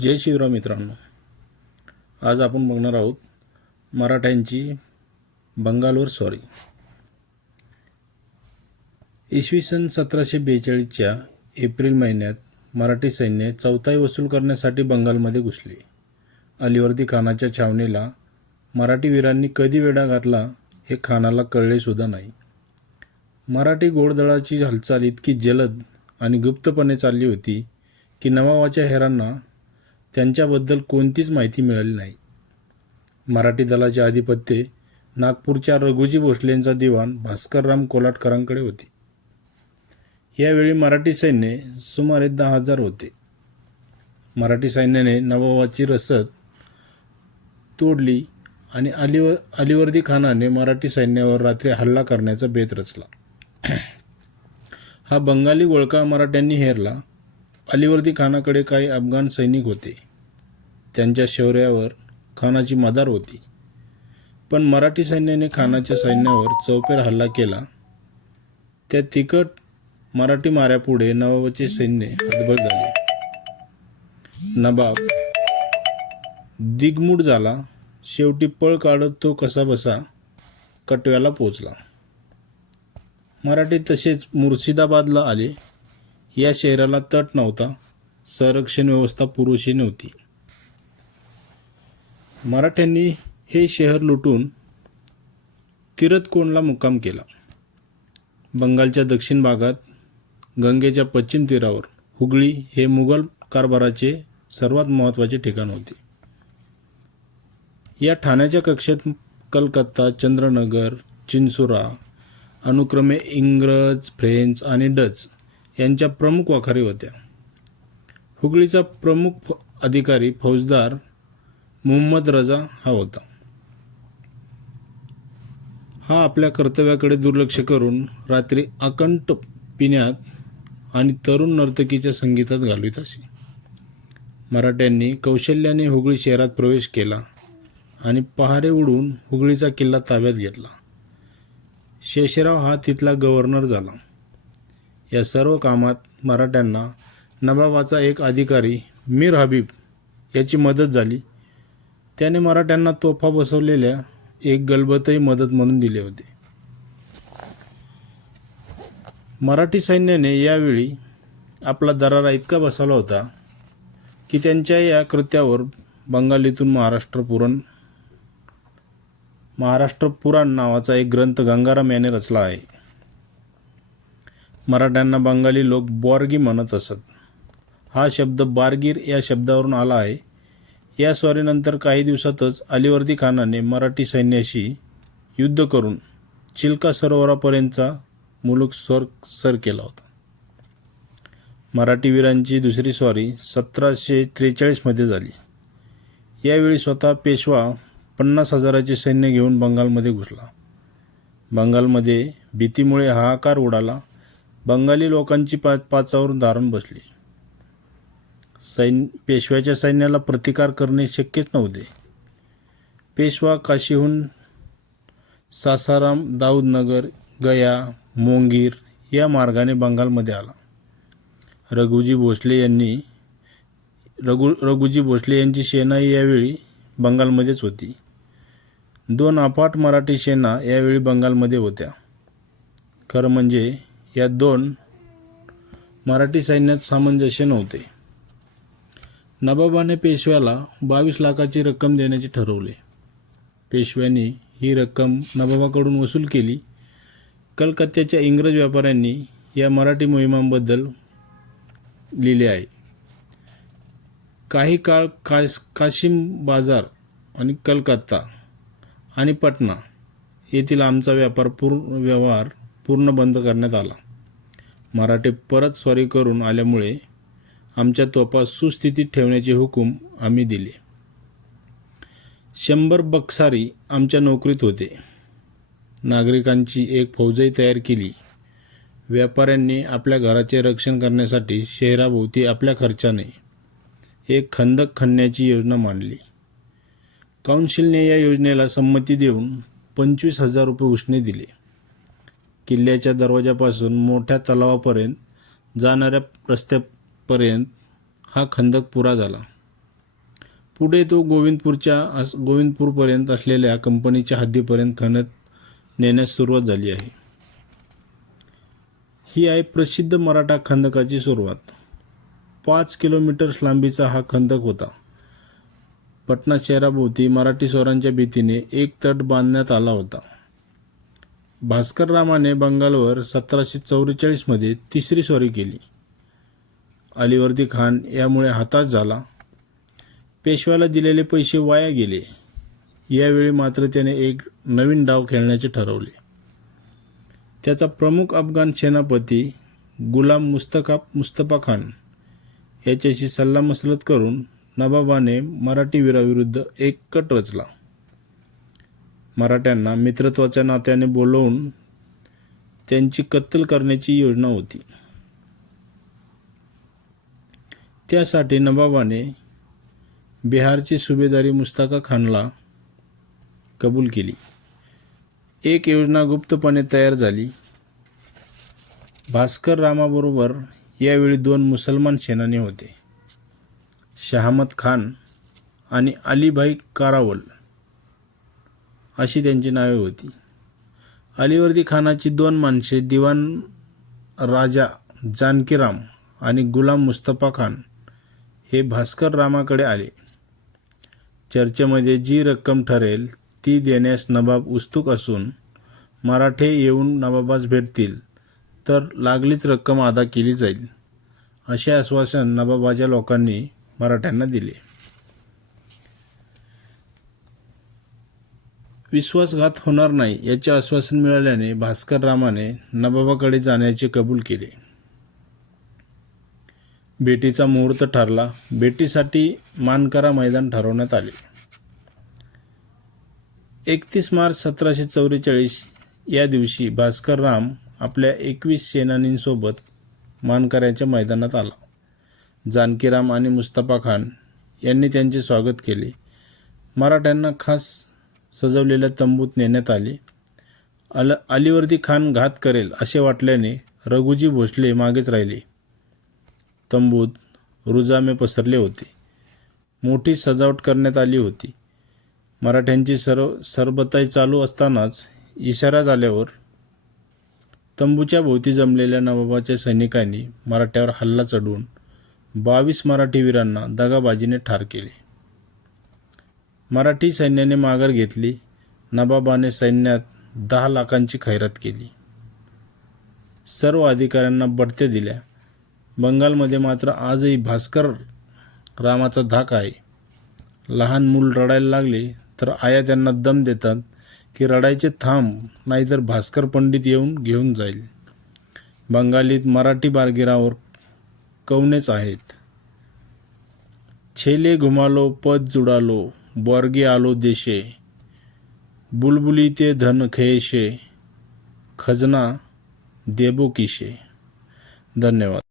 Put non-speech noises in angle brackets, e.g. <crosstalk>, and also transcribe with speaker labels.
Speaker 1: जय शिवराम मित्रांनो. आज आपण बघणार आहोत मराठ्यांची बंगालवर सॉरी. इसवी सन सतराशे बेचाळीसच्या एप्रिल महिन्यात मराठी सैन्य चौथाई वसूल करण्यासाठी बंगालमध्ये घुसले. अलिवर्दी खानाच्या छावणीला मराठी वीरांनी कधी वेढा घातला हे खानाला कळलेसुद्धा नाही. मराठी घोडदळाची हालचाल इतकी जलद आणि गुप्तपणे चालली होती की नवाबाच्या हेरांना त्यांच्याबद्दल कोणतीच माहिती मिळाली नाही. मराठी दलाचे आधिपत्य नागपूरच्या रघुजी भोसलेंचा दिवाण भास्करराम कोलाटकरांकडे होते. यावेळी मराठी सैन्य सुमारे दहा हजार होते. मराठी सैन्याने नवाबाची रसद तोडली आणि अलिवर अलिवर्दी खानाने मराठी सैन्यावर रात्री हल्ला करण्याचा बेत रचला. <clears throat> हा बंगाली गोळका मराठ्यांनी हेरला. अलिवर्दी खानाकडे काही अफगाण सैनिक होते. त्यांच्या शौर्यावर खानाची मदार होती. पण मराठी सैन्याने खानाच्या सैन्यावर चौफेर हल्ला केला. त्या तिकट मराठी माऱ्यापुढे नवाबाचे सैन्य हतबल झाले. नबाब दिगमूड झाला. शेवटी पळ काढत तो कसाबसा कटव्याला पोचला मराठी तसेच मुर्शिदाबादला आले. या शहराला तट नव्हता. संरक्षण व्यवस्था पुरेशी नव्हती. मराठ्यांनी हे शहर लुटून तिरतकोंडला मुक्काम केला. बंगालच्या दक्षिण भागात गंगेच्या पश्चिम तीरावर हुगळी हे मुघल कारभाराचे सर्वात महत्त्वाचे ठिकाण होते. या ठाण्याच्या कक्षेत कलकत्ता चंद्रनगर चिंचुरा अनुक्रमे इंग्रज फ्रेंच आणि डच यांच्या प्रमुख वाखारी होत्या. हुगळीचा प्रमुख अधिकारी फौजदार मोहम्मद रजा हा होता. हा आपल्या कर्तव्याकडे दुर्लक्ष करून रात्री अकंठ पिण्यात आणि तरुण नर्तकीच्या संगीतात घालवित असे. मराठ्यांनी कौशल्याने हुगळी शहरात प्रवेश केला आणि पहारे उडून हुगळीचा किल्ला ताब्यात घेतला. शेषराव हा तिथला गव्हर्नर झाला. या सर्व कामात मराठ्यांना नवाबाचा एक अधिकारी मीर हबीब याची मदत झाली. त्याने मराठ्यांना तोफा बसवलेल्या एक गलबतही मदत म्हणून दिले होते. मराठी सैन्याने यावेळी आपला दरारा इतका बसवला होता की त्यांच्या या कृत्यावर बंगालीतून महाराष्ट्र पुरण महाराष्ट्र पुराण नावाचा एक ग्रंथ गंगाराम याने रचला आहे. मराठ्यांना बंगाली लोक बॉर्गी म्हणत असत. हा शब्द बारगीर या शब्दावरून आला आहे. या स्वारीनंतर काही दिवसातच अलिवर्दी खानाने मराठी सैन्याशी युद्ध करून चिल्का सरोवरापर्यंतचा मुलूक सर सर केला होता. मराठी वीरांची दुसरी स्वारी सतराशे त्रेचाळीसमध्ये झाली. यावेळी स्वतः पेशवा पन्नास हजाराचे सैन्य घेऊन बंगालमध्ये घुसला. बंगालमध्ये भीतीमुळे हाहाकार उडाला. बंगाली लोकांची पा पाचावर धारण बसली. सैन पेशव्याच्या सैन्याला प्रतिकार करणे शक्यच नव्हते. पेशवा काशीहून सासाराम दाऊदनगर गया मोंगीर या मार्गाने बंगालमध्ये आला. रघुजी भोसले यांनी रघु रघुजी भोसले यांची सेनाही यावेळी बंगालमध्येच होती. दोन अफाट मराठी सेना यावेळी बंगालमध्ये होत्या. खरं म्हणजे या दोन मराठी सैन्यात सामंजस्य नव्हते. नबाबाने पेशव्याला बावीस लाखाची रक्कम देण्याचे ठरवले. पेशव्याने ही रक्कम नबाबाकडून वसूल केली. कलकत्त्याच्या इंग्रज व्यापाऱ्यांनी या मराठी मोहिमांबद्दल लिहिले आहे. काही काळ काश काशिम बाजार आणि कलकत्ता आणि पटना येथील आमचा व्यापार पूर्ण व्यवहार पूर्ण बंद करण्यात आला. मराठे परत स्वारी करून आल्यामुळे आमच्या तोफा सुस्थितीत ठेवण्याचे हुकूम आम्ही दिले. शंभर बक्सारी आमच्या नोकरीत होते. नागरिकांची एक फौजही तयार केली. व्यापाऱ्यांनी आपल्या घराचे रक्षण करण्यासाठी शहराभोवती आपल्या खर्चाने एक खंदक खणण्याची योजना मांडली. काउन्सिलने या योजनेला संमती देऊन पंचवीस हजार रुपये उसने दिले. किल्ल्याच्या दरवाजापासून मोठ्या तलावापर्यंत जाणाऱ्या रस्त्यापर्यंत हा खंदक पुरा झाला. पुढे तो गोविंदपूरच्या अस- गोविंदपूरपर्यंत असलेल्या कंपनीच्या हद्दीपर्यंत खणत नेण्यास सुरुवात झाली आहे. ही आहे प्रसिद्ध मराठा खंदकाची सुरुवात. पाच किलोमीटर लांबीचा हा खंदक होता. पटना शहराभोवती मराठी स्वरांच्या भीतीने एक तट बांधण्यात आला होता. भास्कर रामाने बंगालवर सतराशे चौवेचाळीसमध्ये तिसरी स्वारी केली. अलीवर्दी खान यामुळे हताश झाला. पेशव्याला दिलेले पैसे वाया गेले. यावेळी मात्र त्याने एक नवीन डाव खेळण्याचे ठरवले. त्याचा प्रमुख अफगाण सेनापती गुलाम मुस्तका मुस्तफा खान याच्याशी सल्लामसलत करून नवाबाने मराठी वीराविरुद्ध एक कट रचला. मराठ्यांना मित्रत्वाच्या नात्याने बोलवून त्यांची कत्तल करण्याची योजना होती. त्यासाठी नवाबाने बिहारची सुभेदारी मुस्ताका खानला कबूल केली. एक योजना गुप्तपणे तयार झाली. भास्कर रामाबरोबर यावेळी दोन मुसलमान सेनानी होते. शहामत खान आणि अलीभाई कारावल. अशी त्यांची नावे होती. अलीवर्दी खानाची दोन माणसे दिवाण राजा जानकीराम आणि गुलाम मुस्तफा खान हे भास्कर रामाकडे आले. चर्चेमध्ये जी रक्कम ठरेल ती देण्यास नवाब उत्सुक असून मराठे येऊन नवाबास भेटतील तर लागलीच रक्कम अदा केली जाईल असे आश्वासन नवाबाच्या लोकांनी मराठ्यांना दिले. विश्वासघात होणार नाही याचे आश्वासन मिळाल्याने भास्कर रामाने नबाबाकडे जाण्याचे कबूल केले. भेटीचा मुहूर्त ठरला. भेटीसाठी मानकरा मैदान ठरवण्यात आले. एकतीस मार्च सतराशे चौवेचाळीस या दिवशी भास्कर राम आपल्या एकवीस सेनानींसोबत मानकऱ्याच्या मैदानात आला. जानकीराम आणि मुस्तफा खान यांनी त्यांचे स्वागत केले. मराठ्यांना खास सजवलेल्या तंबूत नेण्यात आले. अल अलीवर्दी खान घात करेल असे वाटल्याने रघुजी भोसले मागेच राहिले. तंबूत रुजामे पसरले होते. मोठी सजावट करण्यात आली होती. मराठ्यांची सर्व सरबताई चालू असतानाच इशारा झाल्यावर तंबूच्या भोवती जमलेल्या नवाबाच्या सैनिकांनी मराठ्यावर हल्ला चढवून बावीस मराठी वीरांना दगाबाजीने ठार केले. मराठी सैन्याने माघार घेतली. नबाबाने सैन्यात दहा लाखांची खैरात केली. सर्व अधिकाऱ्यांना बढत्या दिल्या. बंगालमध्ये मात्र आजही भास्कर रामाचा धाक आहे. लहान मूल रडायला लागले तर आया त्यांना दम देतात की रडायचे थांब नाहीतर भास्कर पंडित येऊन घेऊन जाईल. बंगालीत मराठी बारगिरावर कवनेच आहेत. छेले घुमालो पद जुडालो. बॉर्गे आलो देशे. बुलबुली ते धन खेशे खजना देबो किशे. धन्यवाद.